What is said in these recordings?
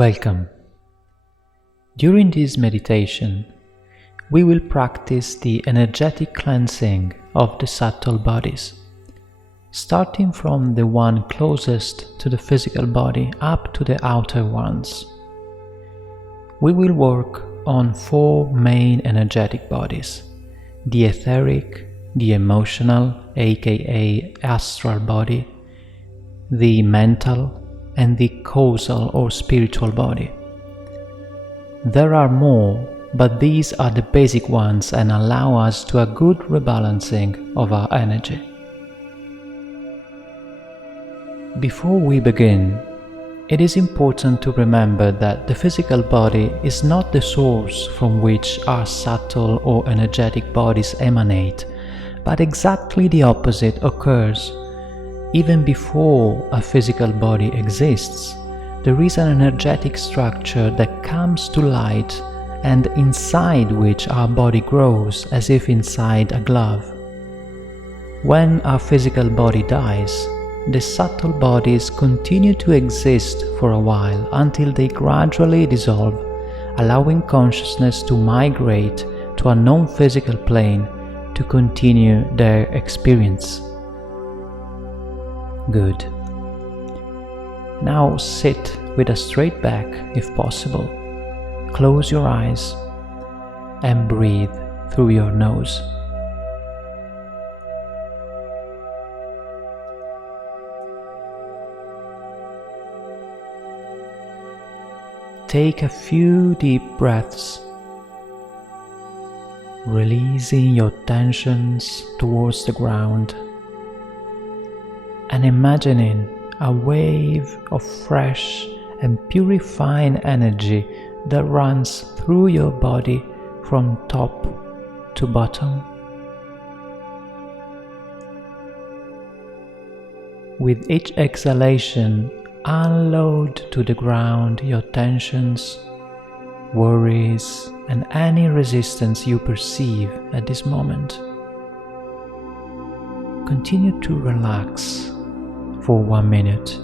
Welcome. During this meditation, we will practice the energetic cleansing of the subtle bodies, starting from the one closest to the physical body up to the outer ones. We will work on 4 main energetic bodies: the etheric, the emotional, aka astral body, the mental, and the causal or spiritual body. There are more, but these are the basic ones and allow us to a good rebalancing of our energy. Before we begin, it is important to remember that the physical body is not the source from which our subtle or energetic bodies emanate, but exactly the opposite occurs. Even before a physical body exists, there is an energetic structure that comes to light and inside which our body grows as if inside a glove. When our physical body dies, the subtle bodies continue to exist for a while until they gradually dissolve, allowing consciousness to migrate to a non-physical plane to continue their experience. Good. Now sit with a straight back if possible. Close your eyes and breathe through your nose. Take a few deep breaths, releasing your tensions towards the ground and imagining a wave of fresh and purifying energy that runs through your body from top to bottom. With each exhalation, unload to the ground your tensions, worries, and any resistance you perceive at this moment. Continue to relax for 1 minute.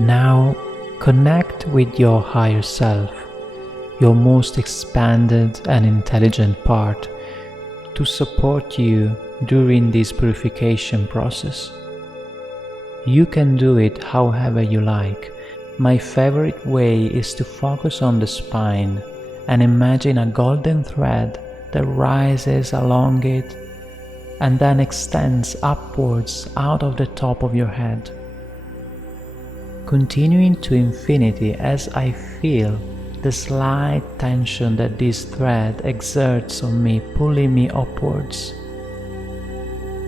Now connect with your higher self, your most expanded and intelligent part, to support you during this purification process. You can do it however you like. My favorite way is to focus on the spine and imagine a golden thread that rises along it and then extends upwards out of the top of your head, continuing to infinity as I feel the slight tension that this thread exerts on me, pulling me upwards.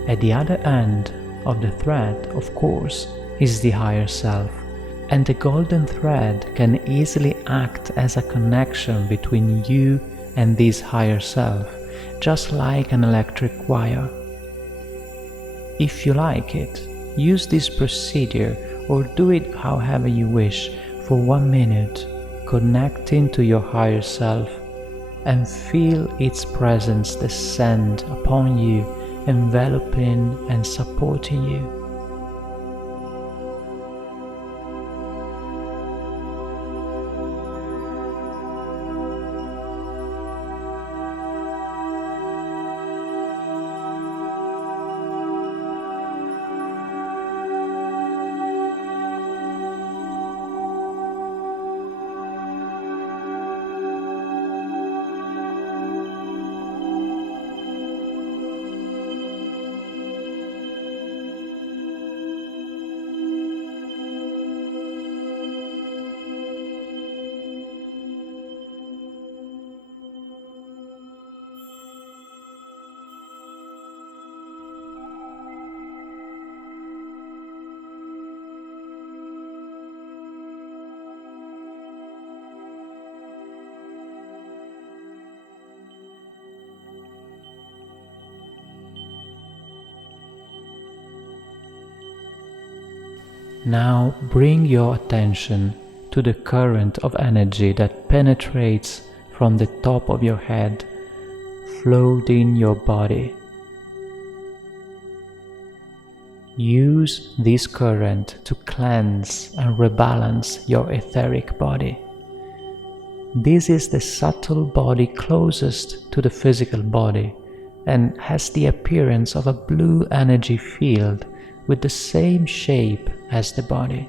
At the other end of the thread, of course, is the higher self, and the golden thread can easily act as a connection between you and this higher self, just like an electric wire. If you like it, use this procedure or do it however you wish for 1 minute, connecting to your higher self, and feel its presence descend upon you, enveloping and supporting you. Now bring your attention to the current of energy that penetrates from the top of your head, flooding your body. Use this current to cleanse and rebalance your etheric body. This is the subtle body closest to the physical body and has the appearance of a blue energy field with the same shape as the body.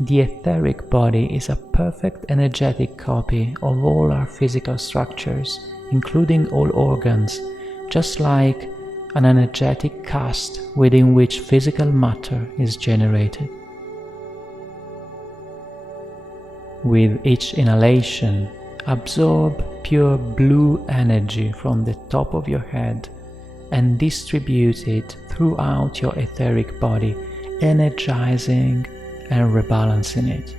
The etheric body is a perfect energetic copy of all our physical structures, including all organs, just like an energetic cast within which physical matter is generated. With each inhalation, absorb pure blue energy from the top of your head and distribute it throughout your etheric body, energizing and rebalancing it.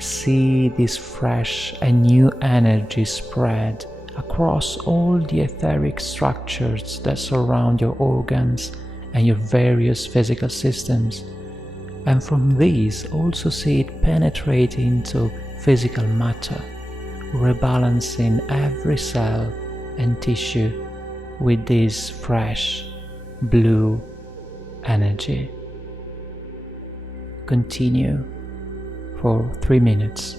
See this fresh and new energy spread across all the etheric structures that surround your organs and your various physical systems, and from these also see it penetrate into physical matter, rebalancing every cell and tissue with this fresh blue energy. Continue for 3 minutes.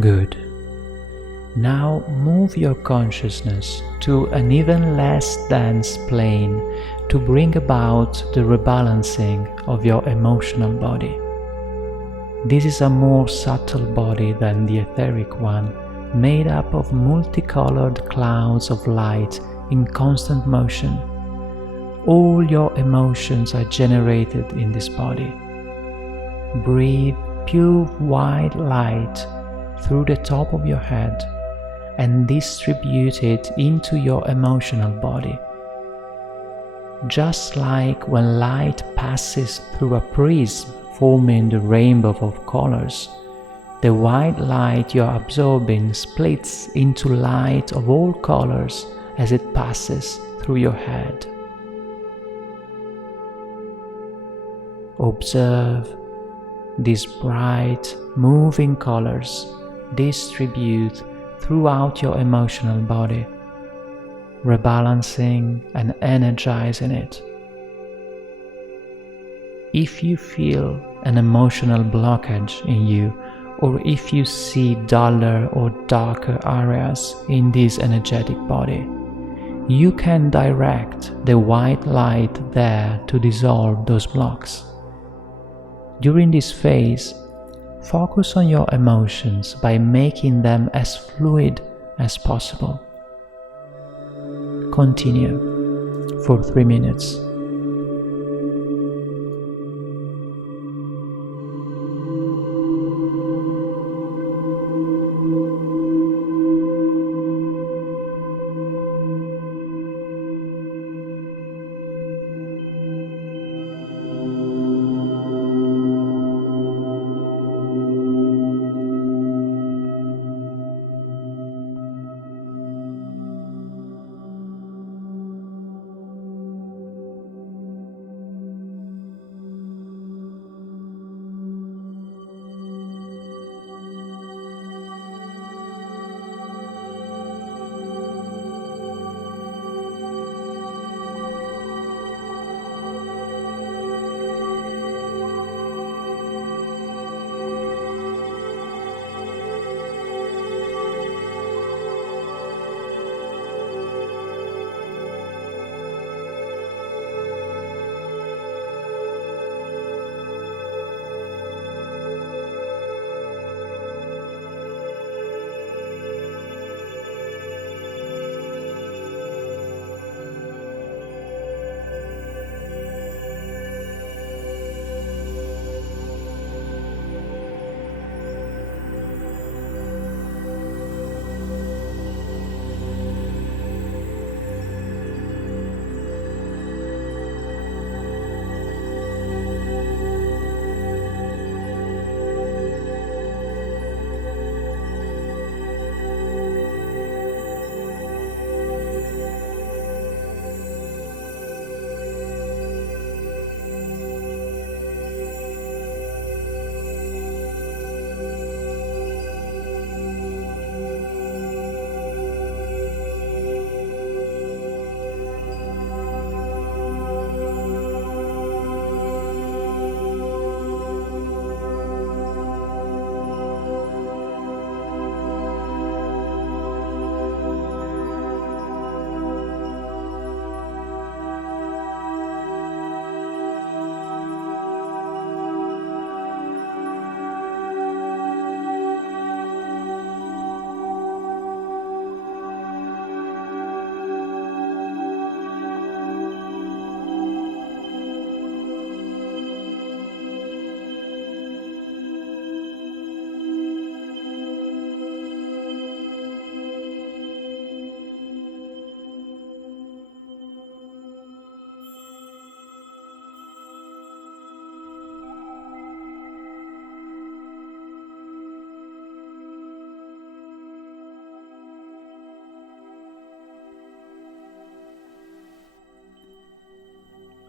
Good. Now move your consciousness to an even less dense plane to bring about the rebalancing of your emotional body. This is a more subtle body than the etheric one, made up of multicolored clouds of light in constant motion. all your emotions are generated in this body. Breathe pure white light through the top of your head and distribute it into your emotional body. Just like when light passes through a prism forming the rainbow of colors, the white light you are absorbing splits into light of all colors as it passes through your head. Observe these bright, moving colors distribute throughout your emotional body, rebalancing and energizing it. If you feel an emotional blockage in you, or if you see duller or darker areas in this energetic body, you can direct the white light there to dissolve those blocks. During this phase, focus on your emotions by making them as fluid as possible. Continue for 3 minutes.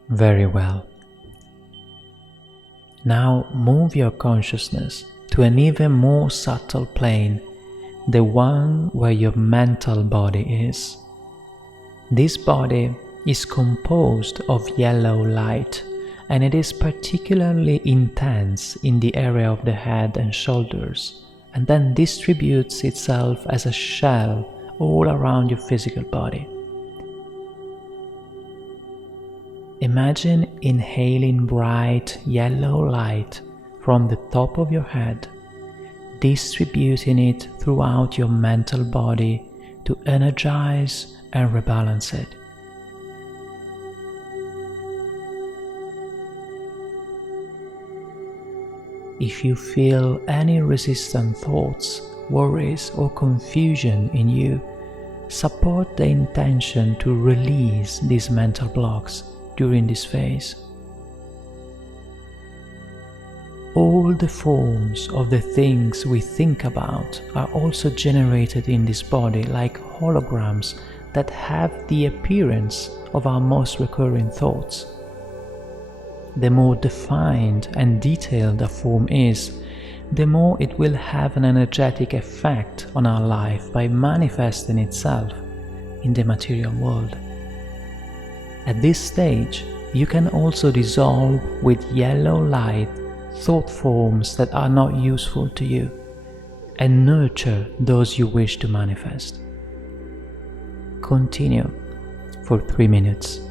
Very well. Now move your consciousness to an even more subtle plane, the one where your mental body is. This body is composed of yellow light, and it is particularly intense in the area of the head and shoulders, and then distributes itself as a shell all around your physical body. Imagine inhaling bright yellow light from the top of your head, distributing it throughout your mental body to energize and rebalance it. If you feel any resistant thoughts, worries, or confusion in you, support the intention to release these mental blocks during this phase. All the forms of the things we think about are also generated in this body like holograms that have the appearance of our most recurring thoughts. The more defined and detailed a form is, the more it will have an energetic effect on our life by manifesting itself in the material world. At this stage, you can also dissolve with yellow light thought forms that are not useful to you, and nurture those you wish to manifest. Continue for 3 minutes.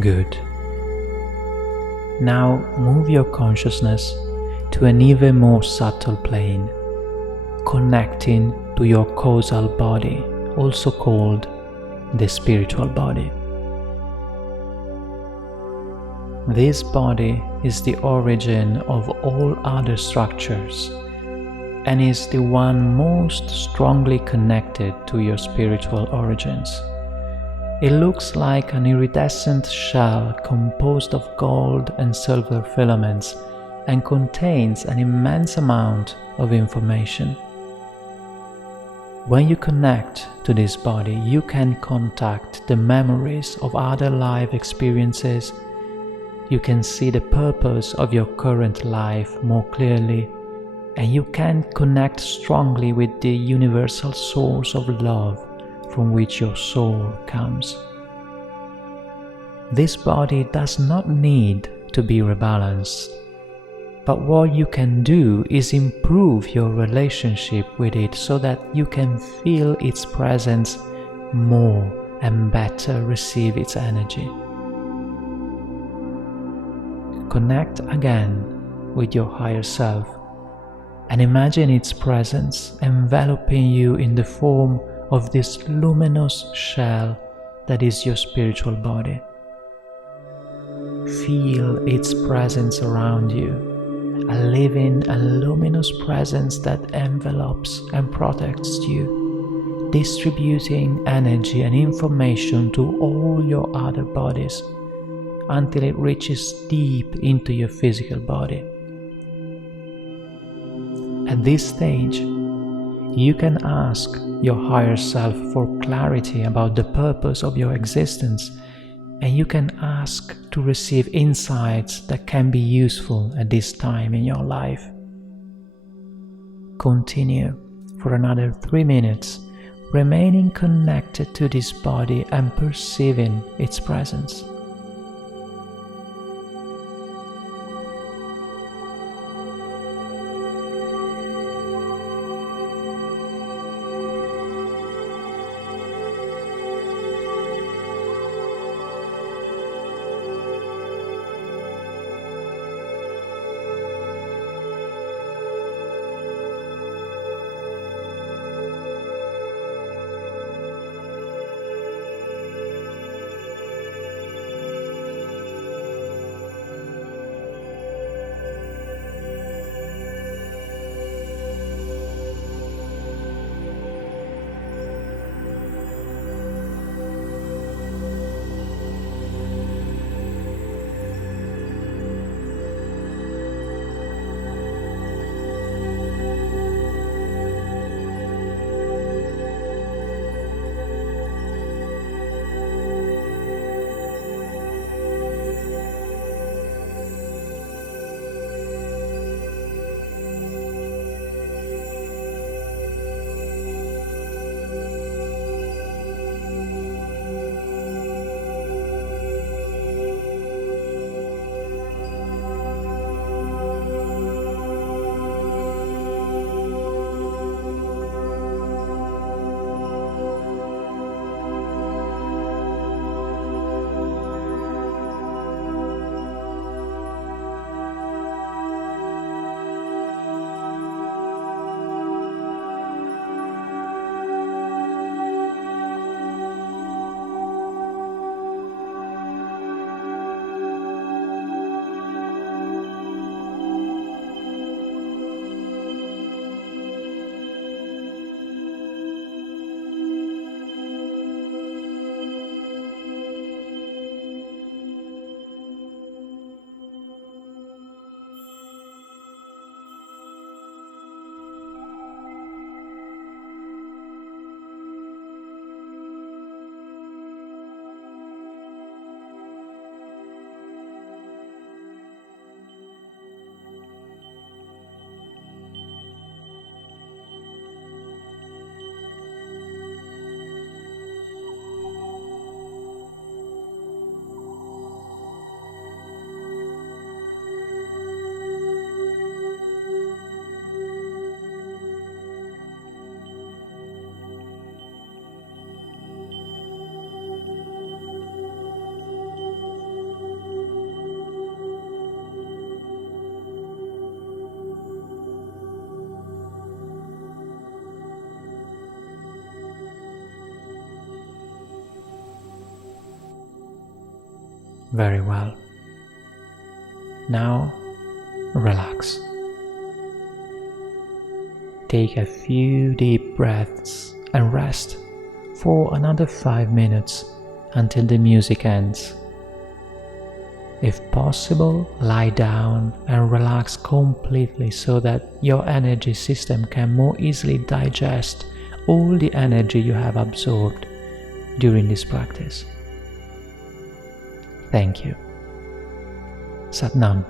Good. Now move your consciousness to an even more subtle plane, connecting to your causal body, also called the spiritual body. This body is the origin of all other structures and is the one most strongly connected to your spiritual origins. It looks like an iridescent shell composed of gold and silver filaments and contains an immense amount of information. When you connect to this body, you can contact the memories of other life experiences. You can see the purpose of your current life more clearly, and you can connect strongly with the universal source of love from which your soul comes. This body does not need to be rebalanced, but what you can do is improve your relationship with it so that you can feel its presence more and better receive its energy. Connect again with your higher self and imagine its presence enveloping you in the form of this luminous shell that is your spiritual body. Feel its presence around you, a living and luminous presence that envelops and protects you, distributing energy and information to all your other bodies until it reaches deep into your physical body. At this stage, you can ask your higher self for clarity about the purpose of your existence, and you can ask to receive insights that can be useful at this time in your life. Continue for another 3 minutes, remaining connected to this body and perceiving its presence. Very well. Now, relax. Take a few deep breaths and rest for another 5 minutes until the music ends. If possible, lie down and relax completely so that your energy system can more easily digest all the energy you have absorbed during this practice. Thank you. Sat Nam.